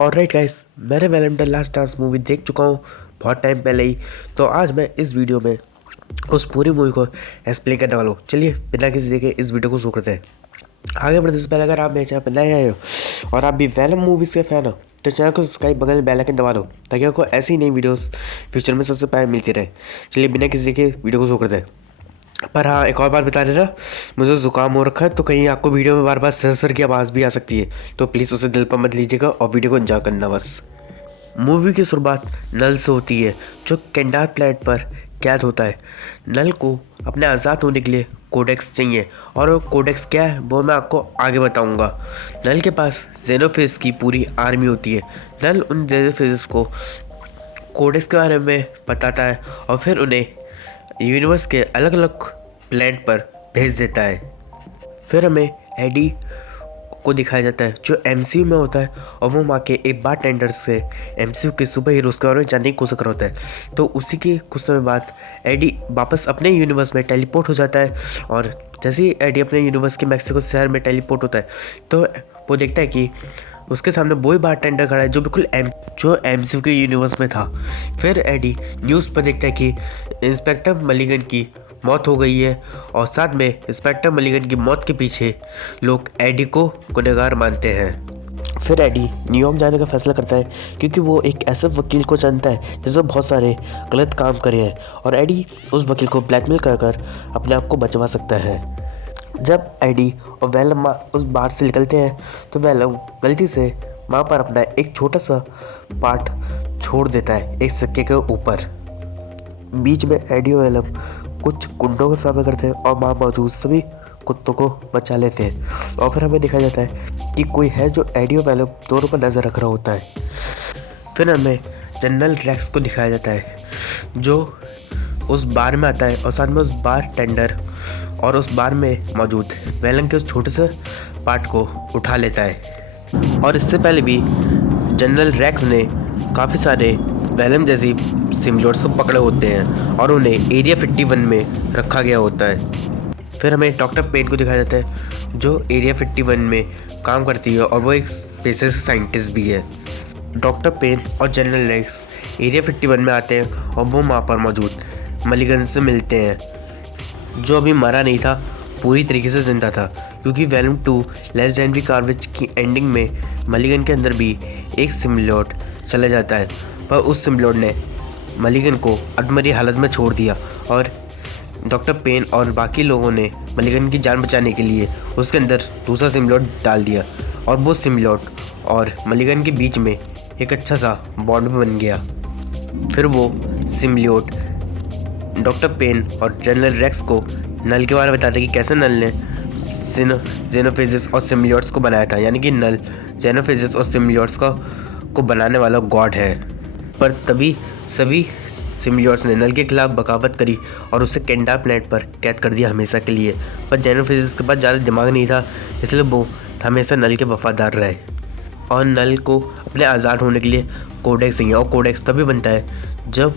Alright guys, मैंने venom the last dance movie देख चुका हूँ बहुत टाइम पहले ही। तो आज मैं इस वीडियो में उस पूरी मूवी को एक्सप्लेन करने वाला हूँ। चलिए बिना किसी देखे इस वीडियो को शुरू करते हैं। आगे बढ़ने से पहले अगर आप मेरे चैनल पर नए आए हो और आप भी वेलम मूवीज़ के फैन हो तो चैनल को सब्सक्राइब, बगल में बेल आइकन दबा दो ताकि आपको ऐसी नई वीडियोस फ्यूचर में सबसे पहले मिलती रहे। चलिए बिना किसी देखे वीडियो को शुरू करते हैं। पर हाँ, एक और बात बता देना, मुझे ज़ुकाम हो रखा है तो कहीं आपको वीडियो में बार बार सर सर की आवाज़ भी आ सकती है, तो प्लीज़ उसे दिल पर मत लीजिएगा और वीडियो को एंजॉय करना बस। मूवी की शुरुआत नल से होती है जो कैंडार प्लेनेट पर कैद होता है। नल को अपने आज़ाद होने के लिए कोडेक्स चाहिए और वो कोडेक्स क्या है वो मैं आपको आगे बताऊंगा। नल के पास जेनोफेस की पूरी आर्मी होती है। नल उन जेनोफेस को कोडेक्स के बारे में बताता है और फिर उन्हें यूनिवर्स के अलग अलग प्लैनेट पर भेज देता है। फिर हमें एडी को दिखाया जाता है जो एमसीयू में होता है और वो माँ के एक बार टेंडर से एमसीयू के सुपर हीरोज़ के बारे में जानने की कोशिश कर रहा होता है। तो उसी के कुछ समय बाद एडी वापस अपने यूनिवर्स में टेलीपोर्ट हो जाता है और जैसे ही एडी अपने यूनिवर्स के मैक्सिको शहर में टेलीपोर्ट होता है तो वो देखता है कि उसके सामने वही बार टेंडर खड़ा है जो बिल्कुल एमसीयू के यूनिवर्स में था। फिर एडी न्यूज़ पर देखता है कि इंस्पेक्टर मलिगन की मौत हो गई है और साथ में इंस्पेक्टर मलिगन की मौत के पीछे लोग एडी को गुनहगार मानते हैं। फिर एडी न्यूयॉर्क जाने का फैसला करता है क्योंकि वो एक ऐसे वकील को जानता है जिसने बहुत सारे गलत काम करे हैं और एडी उस वकील को ब्लैकमेल कर कर अपने आप को बचवा सकता है। जब एडी और वेलम उस बार से निकलते हैं तो वेलम गलती से वहाँ पर अपना एक छोटा सा पार्ट छोड़ देता है एक सिक्के के ऊपर। बीच में एडी और वेलम कुछ गुंडों का सामना करते हैं और वहाँ मौजूद सभी कुत्तों को बचा लेते हैं और फिर हमें दिखाया जाता है कि कोई है जो एडी और वेलम दोनों पर नज़र रख रहा होता है। फिर हमें जनरल रैक्स को दिखाया जाता है जो उस बार में आता है और साथ में उस बार टेंडर और उस बार में मौजूद वेलम के उस छोटे से पार्ट को उठा लेता है। और इससे पहले भी जनरल रैक्स ने काफ़ी सारे वेलम जैसी सिम्बियोट्स को पकड़े होते हैं और उन्हें एरिया 51 में रखा गया होता है। फिर हमें डॉक्टर पेन को दिखाया जाता है जो एरिया 51 में काम करती है और वो एक पेशे से साइंटिस्ट भी है। डॉक्टर पेन और जनरल रैक्स एरिया 51 में आते हैं और वो वहाँ पर मौजूद मलिगन से मिलते हैं जो अभी मरा नहीं था, पूरी तरीके से ज़िंदा था, क्योंकि वेलम 2 लेजेंडरी कार्वेज की एंडिंग में मलिगन के अंदर भी एक सिम्बियोट चला जाता है पर उस सिम्बियोट ने मलिगन को अधमरी हालत में छोड़ दिया और डॉक्टर पेन और बाकी लोगों ने मलिगन की जान बचाने के लिए उसके अंदर दूसरा सिम्बियोट डाल दिया और वो सिम्बियोट और मलिगन के बीच में एक अच्छा सा बॉन्ड बन गया। फिर वो सिम्बियोट डॉक्टर पेन और जनरल रैक्स को नल के बारे में बताते कि कैसे नल ने जेनोफेजेस और सिम्बियोट्स को बनाया था, यानी कि नल जेनोफेजेस और सिम्बियोट्स को बनाने वाला गॉड है। पर तभी सभी सिम्बियोट्स ने नल के खिलाफ बगावत करी और उसे कैंडार प्लैनेट पर कैद कर दिया हमेशा के लिए। पर जेनोफेजेस के पास ज़्यादा दिमाग नहीं था, इसलिए वो हमेशा नल के वफादार रहे और नल को अपने आज़ाद होने के लिए कोडेक्स चाहिए। और कोडेक्स तभी बनता है जब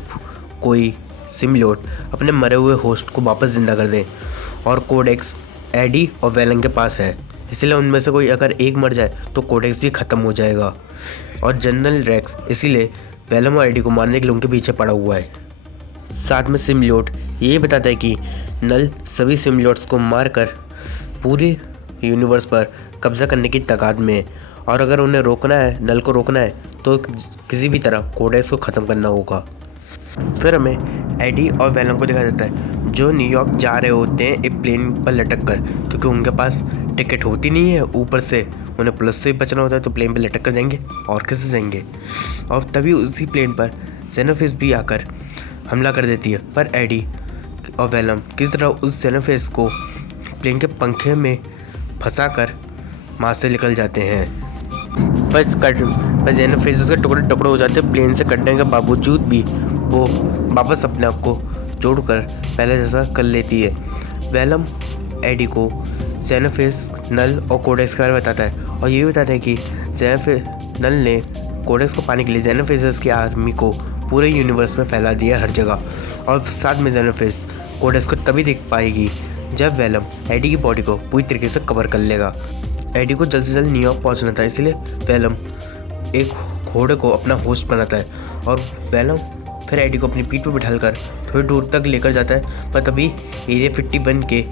कोई सिम्बियोट अपने मरे हुए होस्ट को वापस ज़िंदा कर दे और कोडेक्स एडी और वेलम के पास है, इसीलिए उनमें से कोई अगर एक मर जाए तो कोडेक्स भी ख़त्म हो जाएगा। और जनरल रैक्स इसीलिए वेलम और एडी को मारने के लिए उनके पीछे पड़ा हुआ है। साथ में सिम्बियोट ये बताता है कि नल सभी सिम्बियोट्स को मारकर पूरे यूनिवर्स पर कब्जा करने की ताकत में है और अगर उन्हें रोकना है, नल को रोकना है, तो किसी भी तरह कोडेक्स को ख़त्म करना होगा। फिर हमें एडी और वेलम को दिखाया जाता है जो न्यूयॉर्क जा रहे होते हैं एक प्लेन पर लटक कर, क्योंकि उनके पास टिकट होती नहीं है, ऊपर से उन्हें पुलिस से भी बचना होता है, तो प्लेन पर लटक कर जाएंगे और किससे जाएंगे। और तभी उसी प्लेन पर जेनोफेस भी आकर हमला कर देती है, पर एडी और वेलम किस तरह उस जेनोफेस को प्लेन के पंखे में फंसा कर वहाँ से निकल जाते हैं। पर जेनोफेस के टुकड़े टुकड़े हो जाते हैं प्लेन से कटने के बावजूद भी वो वापस अपने आप को जोड़कर पहले जैसा कर लेती है। वेलम एडी को जेनोफेस, नल और कोडेक्स के बारे में बताता है और ये भी बताता है कि नल ने कोडेक्स को पाने के लिए जेनोफेस की आर्मी को पूरे यूनिवर्स में फैला दिया हर जगह। और साथ में जेनोफेस कोडेक्स को तभी देख पाएगी जब वेलम एडी की बॉडी को पूरी तरीके से कवर कर लेगा। एडी को जल्द से जल्द न्यूयॉर्क पहुंचना था, इसलिए वेलम एक घोड़े को अपना होस्ट बनाता है और वेलम फिर एडी को अपनी पीठ पर बिठाकर थोड़ी दूर तक लेकर जाता है। पर तभी एरिया 51 के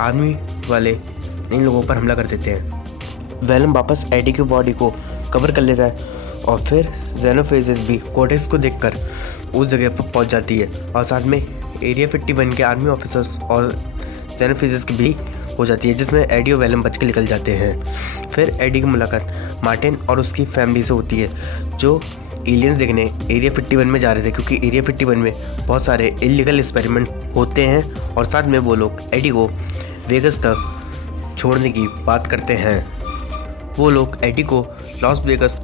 आर्मी वाले इन लोगों पर हमला कर देते हैं। वेलम वापस एडी की बॉडी को कवर कर लेता है और फिर जेनोफेजेस भी कोडेक्स को देखकर उस जगह पर पहुंच जाती है और साथ में एरिया 51 के आर्मी ऑफिसर्स और जेनोफेजेस की भी हो जाती है, जिसमें एडी और वेलम बच के निकल जाते हैं। फिर एडी की मुलाकात मार्टिन और उसकी फैमिली से होती है, जो एलियंस देखने एरिया 51 में जा रहे थे, क्योंकि एरिया 51 में बहुत सारे इलीगल एक्सपेरिमेंट होते हैं और साथ में वो लोग एडी को वेगस तक छोड़ने की बात करते हैं। वो लोग एडी को लॉस वेगस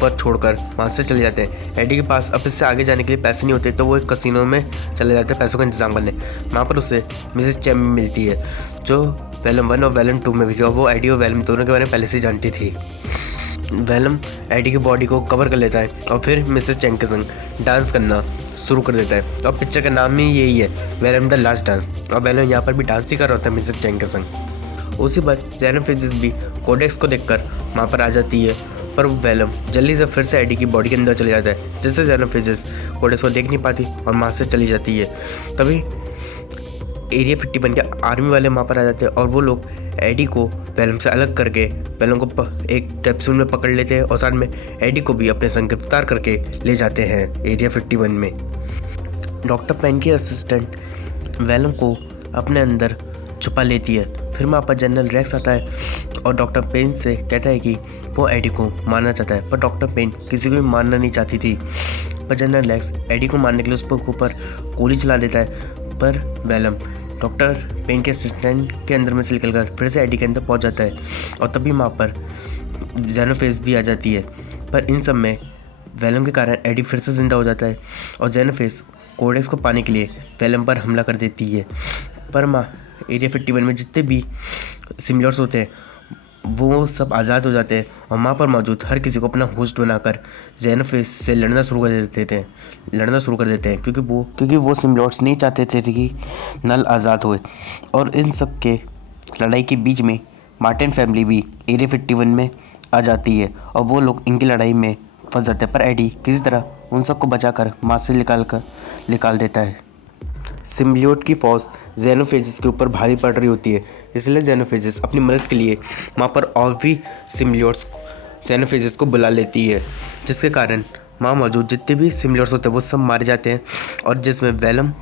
पर छोड़कर वहाँ से चले जाते हैं। एडी के पास अब इससे आगे जाने के लिए पैसे नहीं होते, तो वो एक कसिनो में चले जाते हैं पैसों का इंतजाम करने। वहाँ पर उसे मिसेस चैम मिलती है, जो वेलम 1 और वेलम 2 में भी थी और वो एडी और वेलम दोनों के बारे में पहले से जानती थी। वेलम एडी की बॉडी को कवर कर लेता है और फिर मिसेस चैंग के संग डांस करना शुरू कर देता है और पिक्चर का नाम ही यही है, वेलम द लास्ट डांस। और वेलम यहाँ पर भी डांस ही कर रहा होता है मिसेस चैंग के संग। उसी बार जेनोफेजेस भी कोडेक्स को देखकर वहाँ पर आ जाती है, पर वेलम जल्दी से फिर से एडी की बॉडी के अंदर चले जाता है, जिससे जेनोफेजेस कोडेक्स को देख नहीं पाती और वहाँ से चली जाती है। तभी एरिया 51 के आर्मी वाले वहाँ पर आ जाते हैं और वो लोग एडी को वेलम से अलग करके वेलम को एक कैप्सूल में पकड़ लेते हैं और साथ में एडी को भी अपने संग गिरफ्तार करके ले जाते हैं एरिया 51 में। डॉक्टर पेन की असिस्टेंट वेलम को अपने अंदर छुपा लेती है। फिर वहाँ पर जनरल रेक्स आता है और डॉक्टर पेन से कहता है कि वो एडी को मारना चाहता है, पर डॉक्टर पेन किसी को भी मारना नहीं चाहती थी। पर जनरल रेक्स एडी को मारने के लिए उस पर ऊपर गोली चला देता है, पर वेलम डॉक्टर पेन के असिस्टेंट के अंदर में से निकलकर फिर से एडी के अंदर पहुंच जाता है और तभी वहाँ पर जेनोफेस भी आ जाती है। पर इन सब में वेलम के कारण एडी फिर से ज़िंदा हो जाता है और जेनोफेस कोडेक्स को पाने के लिए वेलम पर हमला कर देती है। पर एरिया 51 में जितने भी सिम्युलेटर्स होते हैं वो सब आज़ाद हो जाते हैं और वहाँ पर मौजूद हर किसी को अपना होस्ट बनाकर जेनोफेस से लड़ना शुरू कर देते हैं क्योंकि वो सिम्युलेटर्स नहीं चाहते थे कि नल आज़ाद होए। और इन सब के लड़ाई के बीच में मार्टिन फैमिली भी एरिया 51 में आ जाती है और वो लोग इनकी लड़ाई में फंस जाते हैं, पर एडी किसी तरह उन सबको बचाकर माँ से निकाल देता है। सिम्बियोट की फौज जेनोफेजेस के ऊपर भारी पड़ रही होती है, इसलिए जेनोफेजेस अपनी मदद के लिए वहाँ पर और भी सिम्बियोट्स जेनोफेजेस को बुला लेती है, जिसके कारण वहाँ मौजूद जितने भी सिम्बियोट्स होते हैं वो सब मारे जाते हैं और जिसमें वेलम,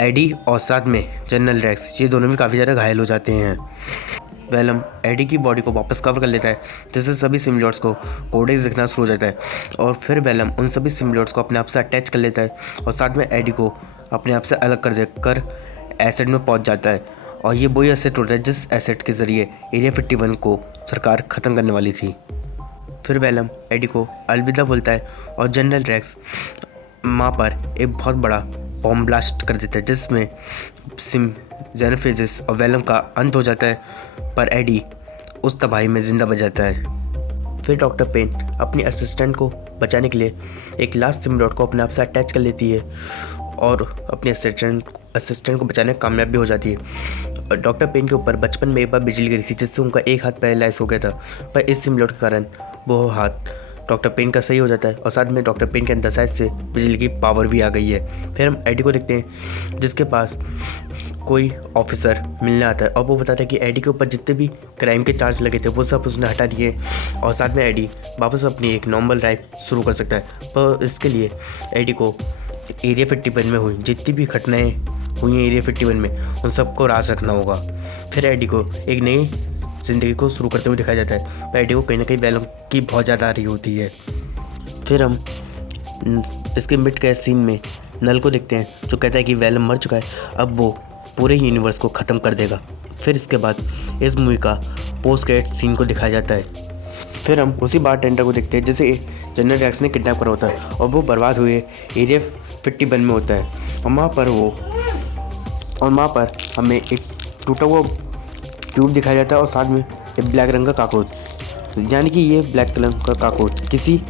एडी और साथ में जनरल रेक्स ये दोनों भी काफ़ी ज़्यादा घायल हो जाते हैं। वेलम एडी की बॉडी को वापस कवर कर लेता है, जिससे सभी सिम्बियोट्स को कोडेक्स दिखना शुरू हो जाता है और फिर वेलम उन सभी सिम्बियोट्स को अपने आप से अटैच कर लेता है और साथ में एडी को अपने आप से अलग कर देकर एसिड में पहुंच जाता है। और ये वही एसिड होता है जिस एसिड के ज़रिए एरिया 51 को सरकार ख़त्म करने वाली थी। फिर वेलम एडी को अलविदा बोलता है और जनरल रेक्स वहाँ पर एक बहुत बड़ा बॉम्ब ब्लास्ट कर देता है, जिसमें जेनोफेजेस और वेलम का अंत हो जाता है, पर एडी उस तबाही में ज़िंदा बच जाता है। फिर डॉक्टर पेन अपनी असिस्टेंट को बचाने के लिए एक लास्ट सिम्बियोट को अपने आप से अटैच कर लेती है और अपने असिस्टेंट को बचाने में कामयाब भी हो जाती है। डॉक्टर पेन के ऊपर बचपन में एक बार बिजली गिरी थी, जिससे उनका एक हाथ पैरालाइज हो गया था, पर इस सिम्बियोट के कारण वो हाथ डॉक्टर पेन का सही हो जाता है और साथ में डॉक्टर पेन के अंदर शायद से बिजली की पावर भी आ गई है। फिर हम एडी को देखते हैं, जिसके पास कोई ऑफिसर मिलने आता है और वो बताता है कि एडी के ऊपर जितने भी क्राइम के चार्ज लगे थे वो सब उसने हटा दिए और साथ में एडी वापस अपनी एक नॉर्मल लाइफ शुरू कर सकता है। पर इसके लिए एडी को एरिया 51 में हुई जितनी भी घटनाएँ हुई हैं एरिया 51 में उन सबको राज रखना होगा। फिर एडी को एक नई ज़िंदगी को शुरू करते हुए दिखाया जाता है, पर एडी को कहीं ना कहीं वेलम की बहुत ज़्यादा आ रही होती है। फिर हम इसके मिड के सीन में नल को देखते हैं, जो कहता है कि वेलम मर चुका है, अब वो पूरे यूनिवर्स को ख़त्म कर देगा। फिर इसके बाद इस मूवी का पोस्ट क्रेडिट सीन को दिखाया जाता है। फिर हम उसी बार टेंडर को देखते हैं जिसे जनरल रेक्स ने किडनैप करा होता है और वो बर्बाद हुए एरिया 51 में होता है और वहाँ पर हमें एक टूटा हुआ क्यूब दिखाया जाता है और साथ में एक ब्लैक रंग का काकरोच, यानी कि ये ब्लैक कलर का काकरोच किसी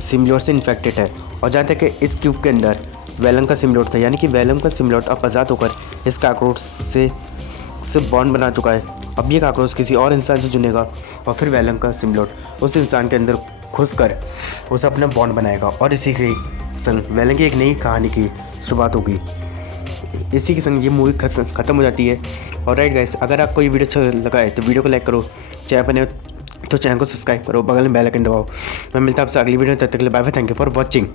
सिम्बियोट से इन्फेक्टेड है। और जहाँ तक इस क्यूब के अंदर वेलम का सिम्बियोट था, यानी कि वेलम का सिम्बियोट अब आज़ाद होकर इस काकरोच से बॉन्ड बना चुका है अब ये काकरोच किसी और इंसान से जुड़ेगा और फिर वेलम का सिम्बियोट उस इंसान के अंदर घुसकर उसे अपना बॉन्ड बनाएगा और इसी के संग वेलम की एक नई कहानी की शुरुआत होगी। इसी के संग ये मूवी ख़त्म हो जाती है। और राइट गाइस, अगर आपको ये वीडियो अच्छा लगा है तो वीडियो को लाइक करो, चैनल पर नए तो चैनल को सब्सक्राइब करो, बगल में बेल आइकन दबाओ। मैं मिलता हूं आपसे अगली वीडियो में, तब तक के लिए bye bye, thank you for watching.